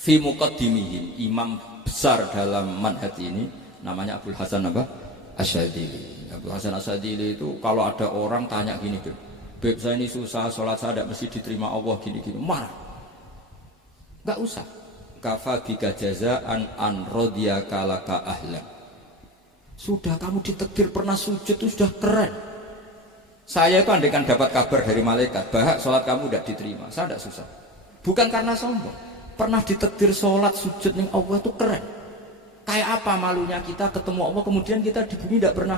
fi muqaddimihim, imam besar dalam manhaj ini namanya Abul Hasan apa? Asyadzili. Abul Hasan Asyadzili itu kalau ada orang tanya gini, Beb saya ini susah, sholat saya tidak mesti diterima Allah gini-gini, marah. Enggak usah. Kafa bika jazaan an radiyaka laka ahlan. Sudah kamu ditakdir pernah sujud itu sudah keren. Saya itu andaikan dapat kabar dari malaikat bahwa sholat kamu tidak diterima, saya tidak susah. Bukan karena sombong. Pernah ditakdir sholat sujud ning Allah itu keren. Kayak apa malunya kita ketemu Allah kemudian kita di bumi tidak pernah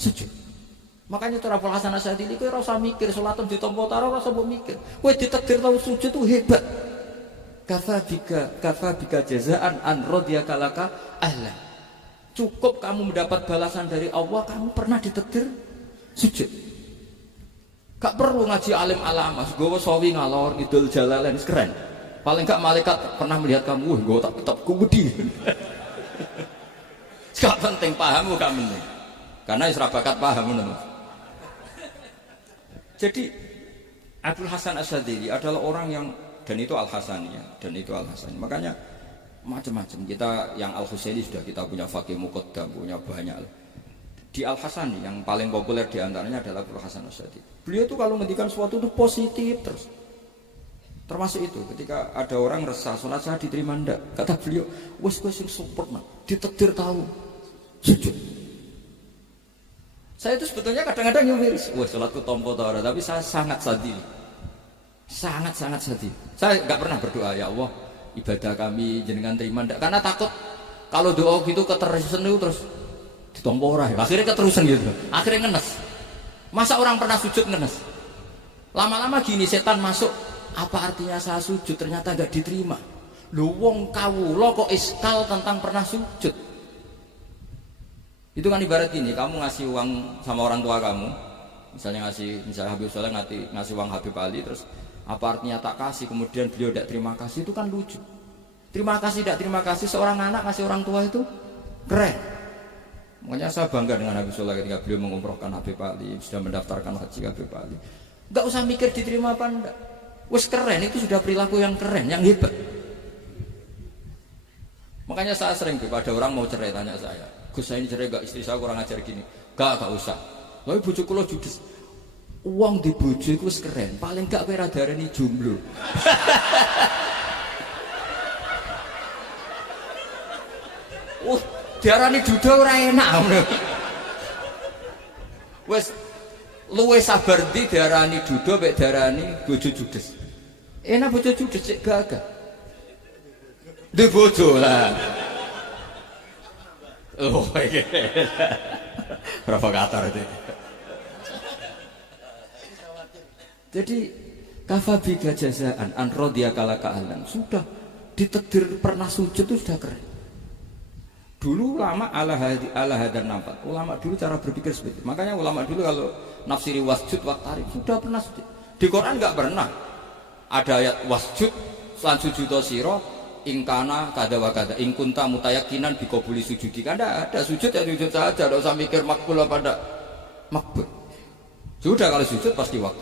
sujud. Makanya cara Abul Hasan Asyadzili kowe ora usah mikir salat ditampa taro ora usah mikir. Kowe ditakdir tau sujud itu hebat. Kafa bika jazaan an radiyaka laka ahla. Cukup kamu mendapat balasan dari Allah, kamu pernah ditakdir sujud. Gak perlu ngaji alim alamas, gowo sawi ngalor ngidul jalalain keren. Paling gak malaikat pernah melihat kamu, wah gowo tak tetap gede. Gak penting paham gak penting. Karena isra bakat paham ngono. Jadi Abul Hasan Asyadzili adalah orang yang, dan itu Al-Hasaniyah, dan itu Al-Hasani. Makanya macam-macam. Kita yang Al-Husaini sudah kita punya Faqih Muqaddam, punya banyak. Di Al-Hasani yang paling populer diantaranya adalah Abul Hasan Asyadzili. Beliau itu kalau menghentikan sesuatu itu positif terus. Termasuk itu ketika ada orang resah, sholat saya diterima ndak? Kata beliau, wes yang sempurna, ditakdir tahu sujud. Saya itu sebetulnya kadang-kadang nyumiris, wah sholatku tompo tawara, tapi saya sangat sadili, sangat sadili. Saya nggak pernah berdoa ya Allah ibadah kami jenengan terima ndak, karena takut kalau doa gitu keterusan itu terus ditompo ora, akhirnya keterusan gitu, akhirnya ngenes. Masa orang pernah sujud ngenes? Lama-lama gini setan masuk, apa artinya saya sujud ternyata nggak diterima? Lu wong kawula kok iskal tentang pernah sujud. Itu kan ibarat gini, kamu ngasih uang sama orang tua kamu, misalnya Habib Soleh ngasih uang Habib Ali, terus apa artinya tak kasih, kemudian beliau tidak terima kasih, itu kan lucu. Terima kasih tidak terima kasih, seorang anak ngasih orang tua itu keren. Makanya saya bangga dengan Habib Soleh ketika beliau mengumrohkan Habib Ali, sudah mendaftarkan haji Habib Ali. Gak usah mikir diterima apa enggak, wes keren, itu sudah perilaku yang keren, yang hebat. Makanya saya sering ada orang mau cerai tanya saya, Gus saya ini cerai gak, istri saya kurang ajar gini. Gak usah. Tapi bojo kula judes. Uang di bojo itu keren. Paling gak kowe ra darani jomblo. Diarani duda ora enak. Wes luwe sabar ndi diarani duda mek diarani bojo judes. Enak bojo judes cek gagah. Di bojo lah. Oh, provokator itu. Jadi kafabika jazaan an radiyaka laka ahlan, sudah ditakdir pernah sujud itu sudah keren. Dulu ulama ala hadan nampak. Ulama dulu cara berpikir seperti itu. Makanya ulama dulu kalau nafsiri wasjud waqtarib sudah pernah sujud. Di Quran enggak pernah ada ayat wasjud lan sujudo sira ingkana kada wa kada ingkunta mutayakinan bikobuli sujudi. Kan ada sujud ya sujud saja, tidak usah mikir makbul apa tidak makbul. Sudah kalau sujud pasti waktu.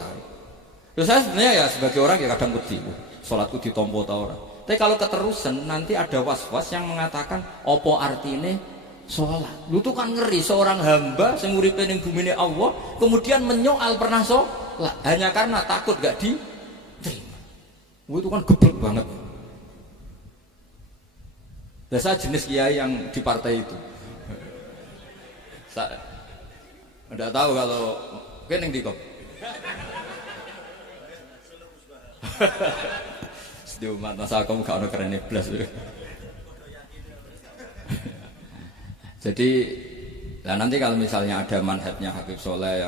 Terus saya sebenarnya ya sebagai orang ya kadang wedi, sholatku ditompo ta ora. Tapi kalau keterusan nanti ada was-was yang mengatakan opo artine sholat. Lu tuh kan ngeri seorang hamba sing uripe ning bumine Allah kemudian menyoal pernah sholat hanya karena takut gak diterima. Itu kan geblek banget. Dan saya jenis kiai yang di partai itu. Saya tidak tahu kalau kening di kok. Sedih umat masa kamu gak ada keren iblis. Jadi, nah nanti kalau misalnya ada manhajnya Habib Soleh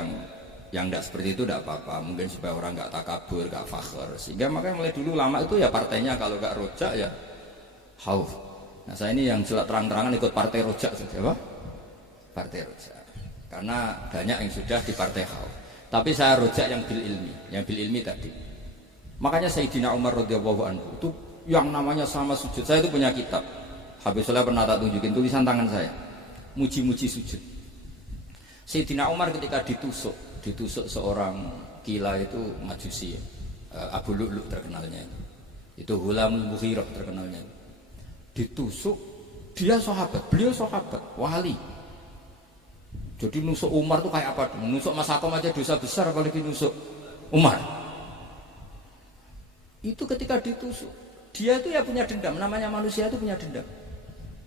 yang tidak seperti itu tidak apa-apa. Mungkin supaya orang nggak takabur, nggak fakhr. Sehingga makanya mulai dulu lama itu ya partainya kalau nggak rojak ya hauf. Nah saya ini yang jelas terang-terangan ikut partai rojak saja, apa? Partai rojak. Karena banyak yang sudah di partai hauf. Tapi saya rojak yang bil ilmi tadi. Makanya Sayyidina Umar radhiyallahu anhu itu yang namanya sama sujud. Saya itu punya kitab. Habib Soleh pernah tak tunjukin tulisan tangan saya. Muji-muji sujud. Sayyidina Umar ketika ditusuk seorang kila itu Majusi, Abu Lu'lu' terkenalnya. Itu Hulamul Mughirah terkenalnya. ditusuk, dia sahabat, beliau sahabat, wali. Jadi nusuk Umar tuh kayak apa? Nusuk Mas Hakom aja dosa besar, apalagi nusuk Umar. Itu ketika ditusuk, dia itu ya punya dendam. Namanya manusia itu punya dendam.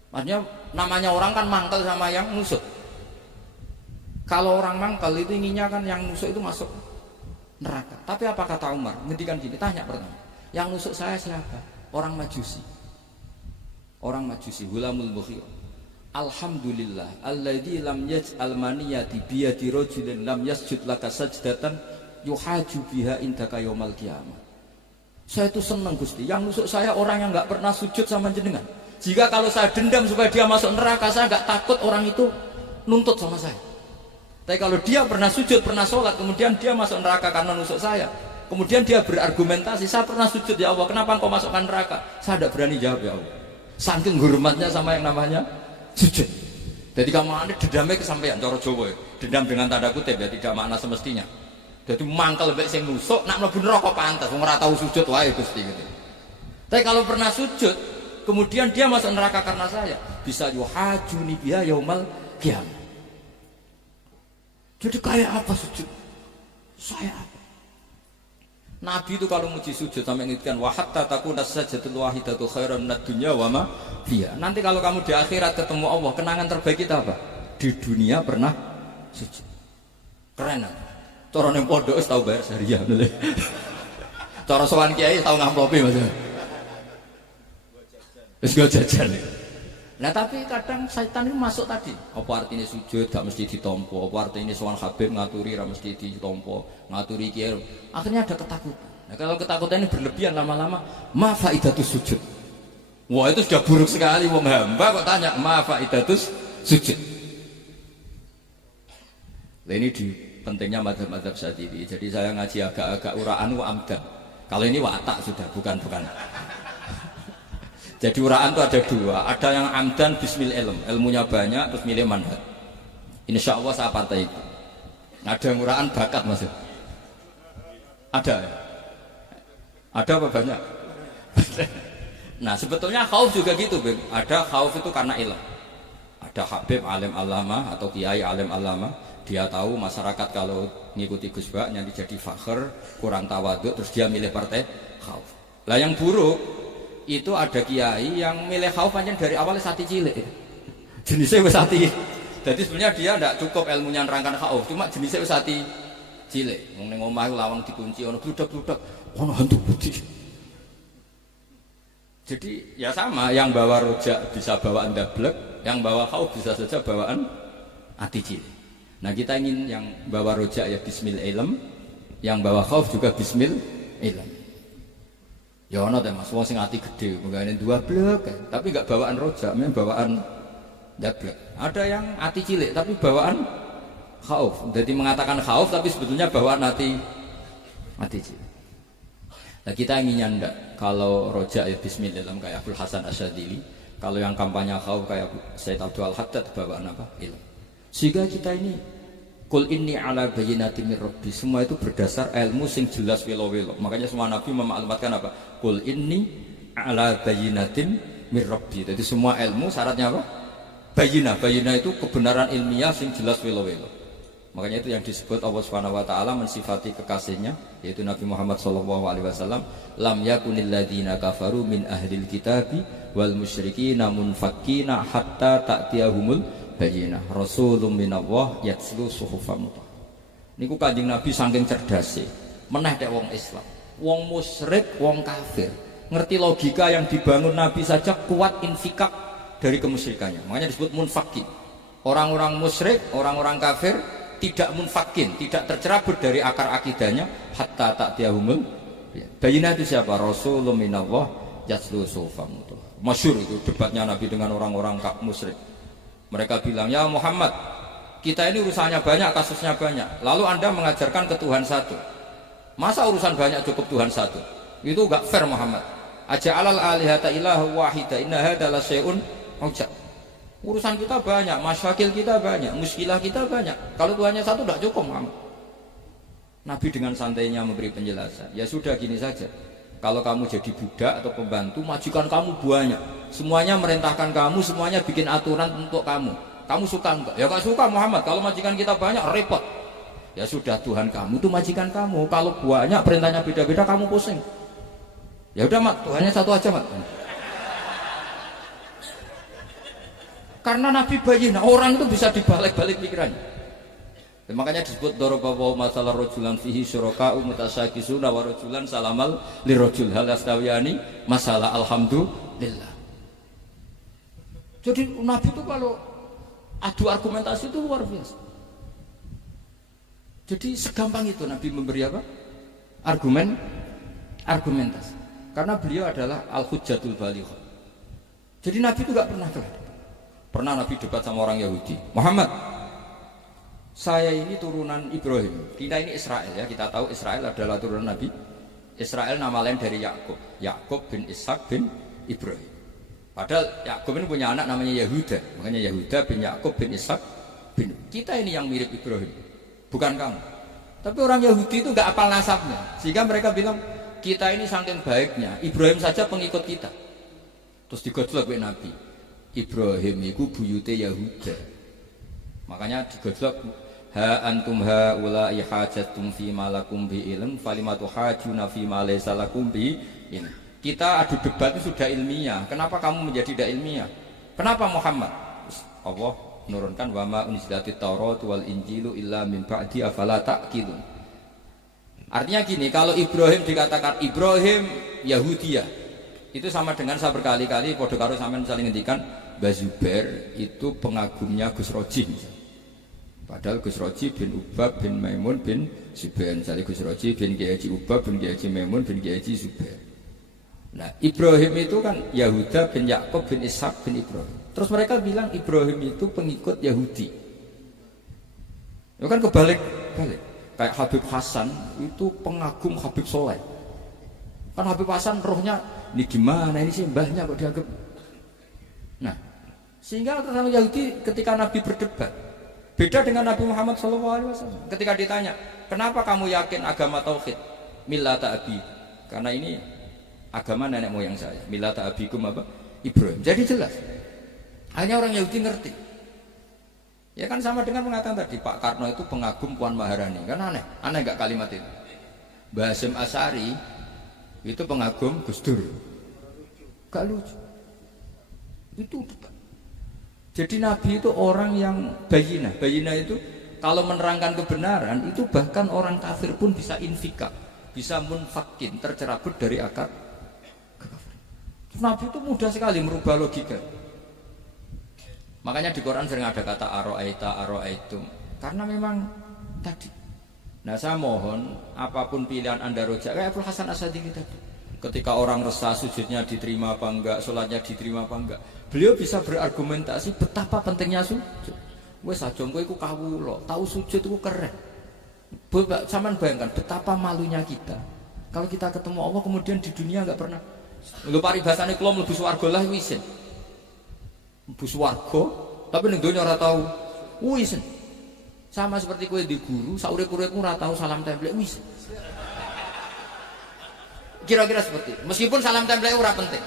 Maksudnya namanya orang kan mangkel sama yang nusuk. Kalau orang mangkel itu inginnya kan yang nusuk itu masuk neraka. Tapi apa kata Umar? Ngendikan gini, tanya pertama, yang nusuk saya siapa? Orang Majusi. Orang Majusi, Hulamul Mughirah. Alhamdulillah alladzi lam yaj'al maniyati biyadi rajulin lam yasjud laka sajdatan yuhaju biha indaka yaumal qiyamah. Saya itu senang Gusti, yang nusuk saya orang yang enggak pernah sujud sama jenengan. Jika kalau saya dendam supaya dia masuk neraka, saya enggak takut orang itu nuntut sama saya. Tapi kalau dia pernah sujud, pernah sholat, kemudian dia masuk neraka karena nusuk saya, kemudian dia berargumentasi, saya pernah sujud ya Allah, kenapa engkau masukkan neraka? Saya tidak berani jawab ya Allah. Saking hormatnya sama yang namanya sujud. Jadi kamu ada dendamnya kesampaian cara Jawa ya. Dendam dengan tanda kutip ya, tidak makna semestinya. Jadi mangkel mbek sing nusuk nak mlebu neraka pantes wong ora tau sujud wae Gusti gitu. Tapi kalau pernah sujud kemudian dia masuk neraka karena saya, bisa yuhajuni biha yaumal qiyamah. Jadi kayak apa sujud? Saya apa? Nabi itu kalau muji sujud sampai ngingetkan wa hatta takuna sajdatul wahidatu khairan minad dunya wa ma fiha. Nanti kalau kamu di akhirat ketemu Allah, kenangan terbaik kita apa? Di dunia pernah sujud. Keren kan? Cara ning pondok wis tau bayar syariah. Cara sowan kiai tau ngamplopi Mas. Wis go jajan. Nah tapi kadang setan itu masuk tadi. Apa artinya sujud gak mesti ditompo, apa artinya sowan Habib ngaturi ra mesti ditompo, ngaturi kiai. Akhirnya ada ketakutan. Nah kalau ketakutan ini berlebihan lama-lama, ma faidatus sujud. Wah itu sudah buruk sekali wong hamba kok tanya ma faidatus sujud. Nah ini di pentingnya mazhab-mazhab Syadzili. Jadi saya ngaji agak-agak uraan wa amdan. Kalau ini watak sudah bukan. Jadi uraan itu ada dua, ada yang amdan bismil ilm, ilmunya banyak terus milih manhaj. Insya Allah saya partai itu. Ada yang uraan bakat Mas. Ada ya? Ada apa banyak? Nah sebetulnya khauf juga gitu Bim. Ada khauf itu karena ilm. Ada Habib alim alama atau kiai alim alama, dia tahu masyarakat kalau ngikuti Gus Bak nanti jadi fakhr, kurang tawaduk, terus dia milih partai khauf. Lah yang buruk itu ada kiai yang milih khauf pancen dari awal sati cilik. Jenisnya wis sati. Jadi sebenarnya dia tidak cukup ilmunya nerangkan khauf, cuma jenisnya wis sati cilik. Wong ning omah lawang dikunci ono gludak-gludak, ono hantu putih. Jadi ya sama, yang bawa rojak bisa bawaan dablek, yang bawa khauf bisa saja bawaan ati cilik. Nah kita ingin yang bawa rojak ya bismil ilm, yang bawa khauf juga bismil ilm. Ya ono teh Mas, wong sing ati gede, mengane dua blek, tapi enggak bawaan rojak, memang bawaan dablek. Ada yang ati cilik tapi bawaan khauf. Jadi mengatakan khauf tapi sebetulnya bawaan ati cilik. Nah kita inginnya ndak, kalau rojak ya bismillah kayak Abdul Hasan Asyadzili, kalau yang kampanye khauf kayak Sayyid Abdul Haddad bawaan apa? Ilmu. Sehingga kita ini Qul inni ala bayyinatin mir rabbi, semua itu berdasar ilmu sing jelas welo-welo. Makanya semua nabi memaklumatkan apa? Qul inni ala bayyinatin mir rabbi. Jadi semua ilmu syaratnya apa? Bayyinah. Bayyinah itu kebenaran ilmiah sing jelas welo-welo. Makanya itu yang disebut Allah Subhanahu wa taala mensifati kekasihnya yaitu Nabi Muhammad sallallahu alaihi wasallam, lam yakunil ladzina kafaru min ahlil kitabi wal musyrikina munfakkina hatta ta'tiyahumul bayyinah rasulun minallah yatslu suhufan mutahharah. Niku Kanjeng Nabi saking cerdase meneh tek wong Islam, wong musyrik, wong kafir ngerti logika yang dibangun Nabi saja kuat infikak dari kemusyrikannya. Makanya disebut munfakin. Orang-orang musyrik, orang-orang kafir tidak munfakin, tidak tercerabut dari akar akidahnya hatta ta'tiyahumul bayyinah. Itu siapa? Rasulun minallah yatslu suhufan mutahharah. Masyhur itu debatnya Nabi dengan orang-orang musyrik. Mereka bilang, ya Muhammad, kita ini urusannya banyak, kasusnya banyak. Lalu Anda mengajarkan ke Tuhan satu. Masa urusan banyak cukup Tuhan satu? Itu enggak fair Muhammad. Aja'alal alihata ilahu wahida inna hadza la syai'un ujab. Urusan kita banyak, masyakil kita banyak, muskilah kita banyak. Kalau Tuhannya satu enggak cukup Muhammad. Nabi dengan santainya memberi penjelasan. Ya sudah gini saja. Kalau kamu jadi budak atau pembantu, majikan kamu banyak. Semuanya merintahkan kamu, semuanya bikin aturan untuk kamu. Kamu suka enggak? Ya gak suka Muhammad. Kalau majikan kita banyak, repot. Ya sudah, Tuhan kamu itu majikan kamu. Kalau banyak perintahnya beda-beda, kamu pusing. Ya udah mat, Tuhannya satu aja mat. Karena Nabi bayina, orang itu bisa dibalik-balik pikirannya. Dan makanya disebut dorobawa masalah rojulan fihi syuroka'u mutasyakisuna wa rojulan salamal li rojul hal astawiyani masalah alhamdulillah. Jadi Nabi itu kalau adu argumentasi itu luar biasa. Jadi segampang itu Nabi memberi apa? Argumentasi. Karena beliau adalah al-hujjatul balighah. Jadi Nabi itu gak pernah kalah. Pernah Nabi debat sama orang Yahudi. Muhammad, saya ini turunan Ibrahim. Kita ini Israel ya, kita tahu Israel adalah turunan Nabi. Israel nama lain dari Yakub. Yakub bin Ishak bin Ibrahim. Padahal Yakub ini punya anak namanya Yahuda. Makanya Yahuda bin Yakub bin Ishak bin. Kita ini yang mirip Ibrahim, bukan kamu. Tapi orang Yahudi itu gak apal nasabnya, sehingga mereka bilang kita ini saking baiknya Ibrahim saja pengikut kita. Terus digojlok oleh Nabi. Ibrahim itu buyute Yahuda. Makanya digojlok. Ha antum haula'i hajatum fi ma lakum bi ilm falimatu hajuna fi ma laysa lakum bi ilm. Kita adu debat itu sudah ilmiah. Kenapa kamu menjadi tidak ilmiah? Kenapa Muhammad? Allah menurunkan wa ma unzilatit Taurat wal Injilu illa min ba'di afala ta'qilun. Artinya gini, kalau Ibrahim dikatakan Ibrahim Yahudiyah, itu sama dengan saya berkali-kali podo karo sampean saling ngendikan Mbah Zubair itu pengagumnya Gus Roji. Padahal Gus Roji bin Ubab bin Maimun bin Zubair. Misalnya Gus Roji bin Kiai Haji Ubab bin Kiai Haji Maimun bin Kiai Haji Zubair. Nah Ibrahim itu kan Yahuda bin Yakub bin Ishak bin Ibrahim. Terus mereka bilang Ibrahim itu pengikut Yahudi. Itu kan kebalik-balik. Kayak Habib Hasan itu pengagum Habib Soleh. Kan Habib Hasan rohnya ini gimana ini sih mbahnya kok dianggap. Nah sehingga orang Yahudi ketika Nabi berdebat beda dengan Nabi Muhammad SAW. Ketika ditanya, kenapa kamu yakin agama tauhid? Millata abi. Karena ini agama nenek moyang saya. Millata abikum apa? Ibrahim. Jadi jelas. Hanya orang Yahudi ngerti. Ya kan sama dengan mengatakan tadi Pak Karno itu pengagum Puan Maharani. Kan aneh gak kalimat itu? Mbah Hasyim Asy'ari itu pengagum Gus Dur. Gak lucu. Itu jadi Nabi itu orang yang bayinah. Bayinah itu kalau menerangkan kebenaran itu bahkan orang kafir pun bisa infikak, bisa munfakin, tercerabut dari akar kekafiran. Nabi itu mudah sekali merubah logika. Makanya di Quran sering ada kata aro'aitum, karena memang tadi. Nah saya mohon apapun pilihan anda rojak kayak Abdul Hasan Asadili tadi. Ketika orang resah sujudnya diterima apa enggak, sholatnya diterima apa enggak, beliau bisa berargumentasi betapa pentingnya sujud. Wes aja kowe iku kawula, tahu sujud itu keren. Saman bayangkan betapa malunya kita. Kalau kita ketemu Allah kemudian di dunia enggak pernah. Lho paribasane kula mlebu swarga lah wisin. Mlebu swarga, tapi ning donya ora tahu wisin. Sama seperti kowe di guru, saurip-uripmu ora tahu salam templek wisin. Kira-kira seperti itu. Meskipun salam template ora penting.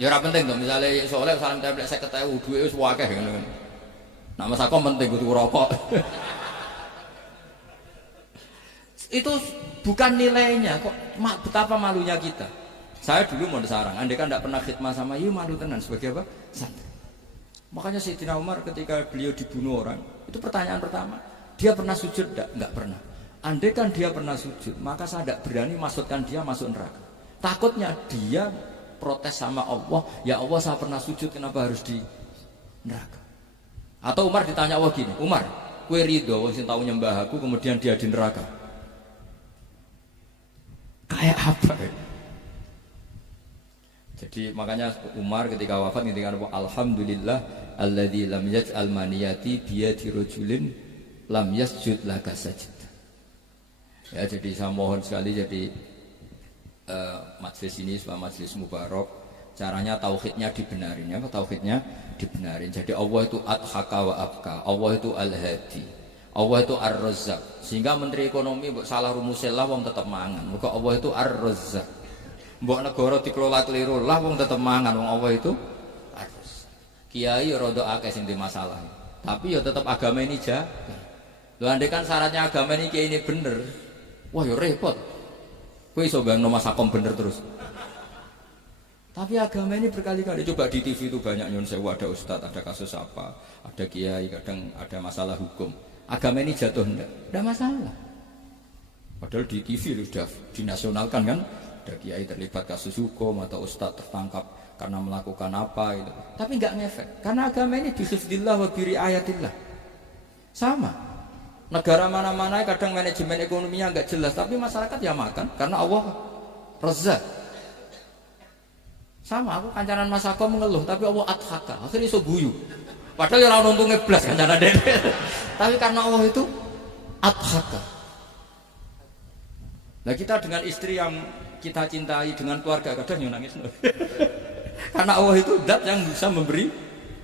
Ya ora penting to, misalnya soleh salam template 50.000 duwe wis akeh ngono. Nah masakom penting kudu rokok. Itu bukan nilainya kok betapa malunya kita. Saya dulu mau sarang, andai kan tidak pernah khidmah sama iya malu tenan sebagai apa? Santri. Makanya Sayyidina Umar ketika beliau dibunuh orang, itu pertanyaan pertama, dia pernah sujud enggak? Enggak pernah. Andai kan dia pernah sujud, maka saya tidak berani masukkan dia masuk neraka. Takutnya dia protes sama Allah, ya Allah saya pernah sujud, kenapa harus di neraka? Atau Umar ditanya Allah gini, Umar, kue ridho wong sing tau nyembah aku kemudian dia di neraka? Kayak apa? Jadi makanya Umar ketika wafat ketika alhamdulillah alladzi lam yaj'al maniyati biyadi rajulin lam yasjud laka sajid. Ya jadi saya mohon sekali jadi majelis ini sebuah majelis mubarak, caranya tauhidnya dibenarin ya, tauhidnya dibenarin. Jadi Allah itu adhaka wa abka, Allah itu al-hadi, Allah itu ar-razzaq. Sehingga menteri ekonomi salah rumusnya lah wong tetap mangan. Maka Allah itu ar-razzaq. Mbok negara dikelola keliru lah wong tetep mangan wong Allah itu harus. Kiai rada akeh sing di masalah. Tapi ya tetep agama ini jaga. Lho andai kan syaratnya agama ini kiai ini bener. Wah ya repot. Kowe iso bayangno masakom bener terus. Tapi agama ini berkali-kali coba di TV itu banyak nyun sewu, ada ustadz, ada kasus apa, ada kiai, kadang ada masalah hukum. Agama ini jatuh enggak masalah. Padahal di TV sudah dinasionalkan kan. Ada kiai terlibat kasus hukum atau ustadz tertangkap karena melakukan apa gitu. Tapi enggak ngefek karena agama ini bihifdzillah wa biriayatillah. Sama. Negara mana-mana kadang manajemen ekonominya enggak jelas tapi masyarakat ya makan karena Allah Razzaq. Sama aku kancanan Mas Ako mengeluh tapi Allah adhaka. Akhirnya iso guyu. Padahal ya ora untunge blas kancanan dene. Tapi karena Allah itu adhaka. Nah kita dengan istri yang kita cintai, dengan keluarga kadang yang nangis. Karena Allah itu zat yang bisa memberi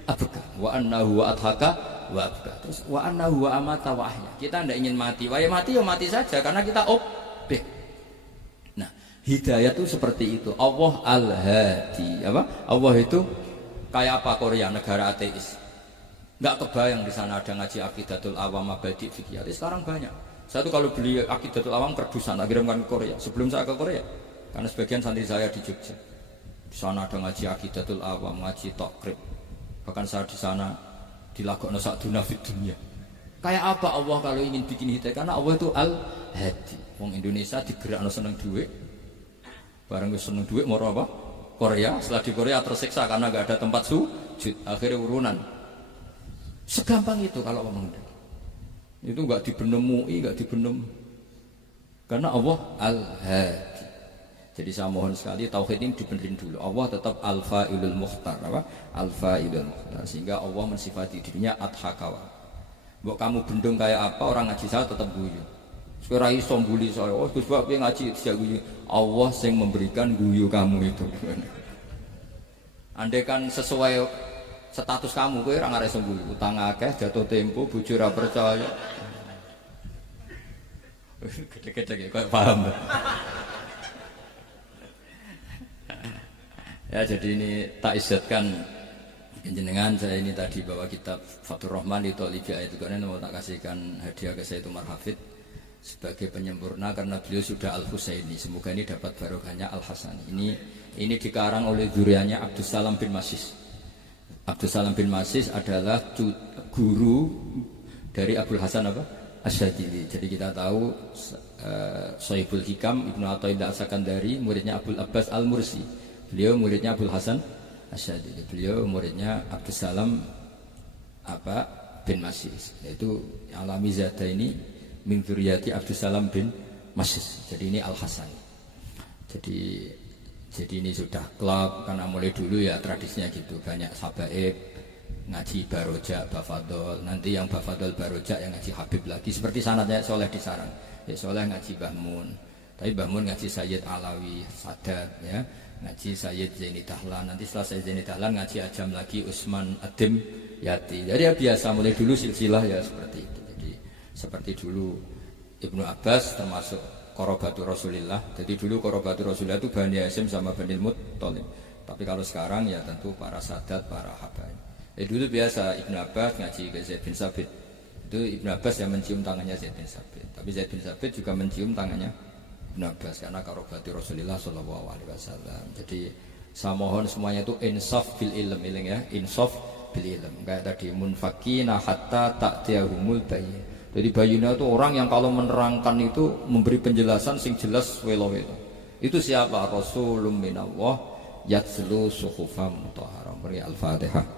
abka. Wa annahu wa adhaka wa abka. Terus wa annahu wa amata wa ahya. Kita tidak ingin mati. Wah ya mati saja karena kita obeh. Nah, hidayah itu seperti itu. Allah al-hadi. Apa? Allah itu kayak apa Korea, negara ateis. Enggak kebayang di sana ada ngaji aqidatul awam abadi fikih. Sekarang banyak. Saya tuh kalau beli aqidatul awam kerdusan, kirimkan ke Korea. Sebelum saya ke Korea, karena sebagian santri saya di Jogja, di sana ada ngaji aqidatul awam, ngaji takrib. Bahkan saya di sana dilakokno sakduna fid dunya. Kayak apa Allah kalau ingin bikin hidayah? Karena Allah itu al-hadi. Wong Indonesia digerakno seneng duit. Bareng wis seneng duit moro apa? Korea. Setelah di Korea tersiksa karena enggak ada tempat sujud. Akhirnya urunan. Segampang itu kalau ngomong. Itu enggak dibenem MUI, enggak dibenem. Karena Allah al-hadi. Jadi saya mohon sekali tauhid ini dibenerin dulu. Allah tetap al-fa'ilul mukhtar, apa? Al-fa'ilul mukhtar. Sehingga Allah mensifati dirinya adhakawa. Mbok kamu bendung kayak apa, orang ngaji saya tetap guyu. Sekarang iso mbuli saya, oh Gus Bab ngaji tidak guyu. Allah yang memberikan guyu kamu itu. Andai kan sesuai status kamu, kowe ora ngarep guyu. Utang akeh, jatuh tempo, bojo ora percaya. Gede-gede kok paham. Ya jadi ini tak izzatkan jenengan saya ini tadi bawa kitab Fathur Rahman di Thalibi Ayat Qur'an mau tak kasihkan hadiah ke saya Umar Hafid sebagai penyempurna karena beliau sudah Al-Husaini. Semoga ini dapat barokahnya Al-Hasani. Ini dikarang oleh zurianya Abdus Salam bin Masis. Abdus Salam bin Masis adalah guru dari Abdul Hasan apa? Asyadili. Jadi kita tahu Sohibul Hikam Ibnu Athaillah As-Sakandari muridnya Abdul Abbas Al-Mursi. Beliau muridnya Abdul Hasan Asyadili. Beliau muridnya Abdus Salam bin Masis. Yaitu alami zata ini min dzurriyyati Abdus Salam bin Masis. Jadi ini Al-Hasan. Jadi ini sudah klub karena mulai dulu ya tradisinya gitu. Banyak habaib ngaji barojak, bafadol. Nanti yang bafadol barojak yang ngaji Habib lagi. Seperti sanadnya Soleh di Sarang. Ya Soleh ngaji Mbah Mun. Tapi Mbah Mun ngaji Sayyid Alawi, Sadat ya. Ngaji Sayyid Zaini Dahlan, nanti setelah Sayyid Zaini Dahlan ngaji Ajam lagi Usman Adim Yati. Jadi ya biasa mulai dulu silsilah ya seperti itu. Jadi seperti dulu Ibnu Abbas termasuk Qorobatul Rasulillah. Jadi dulu Qorobatul Rasulillah itu Bani Hasyim sama Bani Muttalib. Tapi kalau sekarang ya tentu para sadat, para habaib. Dulu biasa Ibnu Abbas ngaji ke Zaid bin Sabit. Itu Ibnu Abbas yang mencium tangannya Zaid bin Sabit. Tapi Zaid bin Sabit juga mencium tangannya Ibnu Abbas karena karobati Rasulullah Shallallahu Alaihi Wasallam. Jadi saya mohon semuanya itu insaf bil ilm, ya, insaf bil ilm. Kayak tadi munfakina hatta ta'tiyahumul bayyin. Jadi bayyinah itu orang yang kalau menerangkan itu memberi penjelasan sing jelas welo-welo. Itu siapa? Rasulun minallah yatslu suhufam mutahharah. Beri Al-Fatihah.